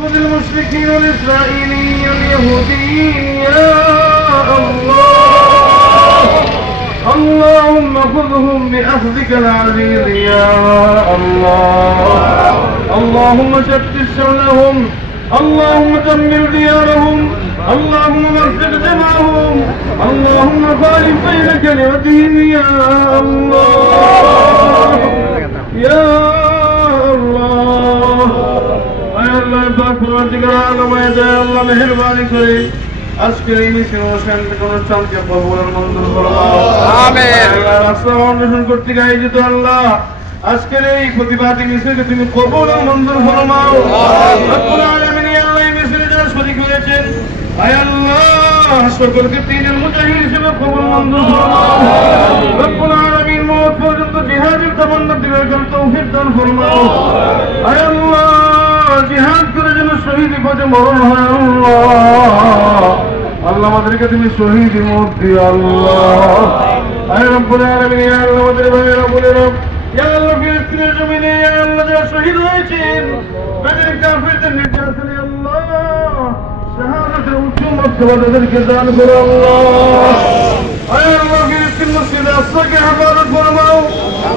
خذ المشركين الإسرائيليين اليهوديين يا الله اللهم خذهم بأخذك العزيز يا الله اللهم شتت شملهم اللهم دمر ديارهم اللهم مزق جمعهم اللهم خالف بين كلمتهم يا الله يا الله আল্লাহ পাক পরবর্তীকার আলমে দয়া আল্লাহ মেহেরবানি করে আজকের এই মিছিল অনুষ্ঠানকে কবুল মঞ্জুর ফরমাও আমিন আল্লাহ রাসূল ফাউন্ডেশন কর্তৃক আয়োজিত আল্লাহ আজকের এই প্রতিবাদী মিছিলকে তুমি কবুল মঞ্জুর ফরমাও রব্বুল আলামিন আল্লাহ এই মিছিলে যারা শরীক হয়েছেন আয় আল্লাহ সকলকে দ্বীনের মুজাহিদ হিসেবে কবুল মঞ্জুর ফরমাও রব্বুল আলামিন মওত পর্যন্ত জিহাদের তামান্না দিবার তৌফিক দান ফরমাও আয় আল্লাহ জিহাদ করে যেন শহীদ পদে মরণ হয় আল্লাহ আল্লাহ আমাদেরকে তুমি শহীদ মওত দিও আল্লাহ আয় রব্বুল আলামিন ইয়া আল্লাহ আমাদের ভাইয়েরা বোনেরা ইয়া আল্লাহ ফিলিস্তিনের জমিনে ইয়া আল্লাহ যারা শহীদ হয়েছেন তাদের কাফিরদের নির্যাতনে আল্লাহ শাহাদাতের উচ্চ মর্যাদা তাদেরকে দান করো আল্লাহ আয় আল্লাহ ফিলিস্তিন মসজিদে আকসাকে হেফাজত ফরমাও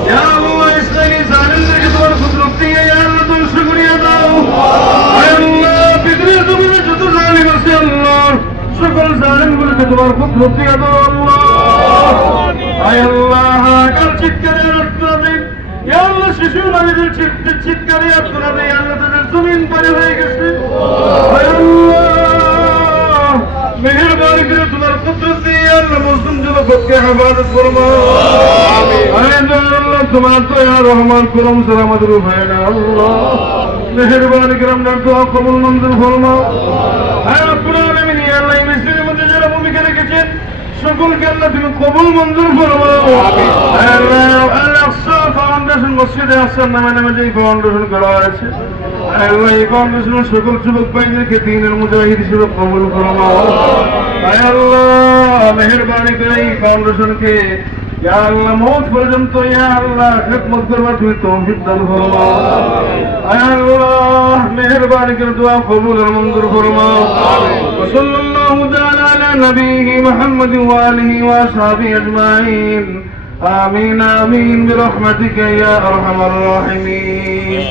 ইয়া আল্লাহ ইসরাইলি জালিমদেরকে তোমার কুদরত দিয়ে ইয়া আল্লাহ ধ্বংস করিয়ে দাও আয় আল্লাহ পৃথিবীর জমিনে যত জালিম আছে আল্লাহ সকল জালিমগুলোকে তোমার কুদরত দিয়ে দাও আল্লাহ আয় আল্লাহ কাল চিৎকারে আর্তনাদে ইয়া আল্লাহ শিশু নারীদের চিৎকারে আর্তনাদে ইয়া আল্লাহ তাদের জমিন পারে হয়ে গেছে আয় আল্লাহ মেহেরবানি করে তোমার কুদরত দিয়ে আল্লাহ মুসলিম যুবককে হেফাজত ফরমাও আমিন আয় আল্লাহ তোমার দয়া রহমান করম ছাড়া আমাদের উপায় না আল্লাহ মেহেরবানি করে আপনার দোয়া কবুল মঞ্জুর ফরমাও আয় রব্বুল আলামিন ইয়া আল্লাহ এই মিছিলের মধ্যে যারা ভূমিকা রেখেছেন সকলকে আল্লাহ তুমি কবুল মঞ্জুর ফরমাও আমিন আল্লাহ আকসা ফাউন্ডেশন মসজিদে আকসার নামে যে ফাউন্ডেশন করা হয়েছে আল্লাহ এই ফাউন্ডেশনের সকল যুবক ভাইদেরকে দ্বীনের মুজাহিদ হিসেবে কবুল ফরমাও আয় আল্লাহ মেহেরবানি করে এই ফাউন্ডেশনকে ইয়া আল্লাহ মওত পর্যন্ত ইয়া আল্লাহ খিদমত করবার তুমি তৌফিক দান ফরমাও আয় আল্লাহ মেহেরবানি করে দোয়া কবুল আর মঞ্জুর ফরমাও আমিন ওয়া সাল্লাল্লাহু তাআলা আলা নবিয়্যি মুহাম্মাদ ওয়া আলিহি ওয়া আসহাবিহি আজমাইন আমিন আমিন বিরহমাতিকা ইয়া আরহামার রাহিমিন।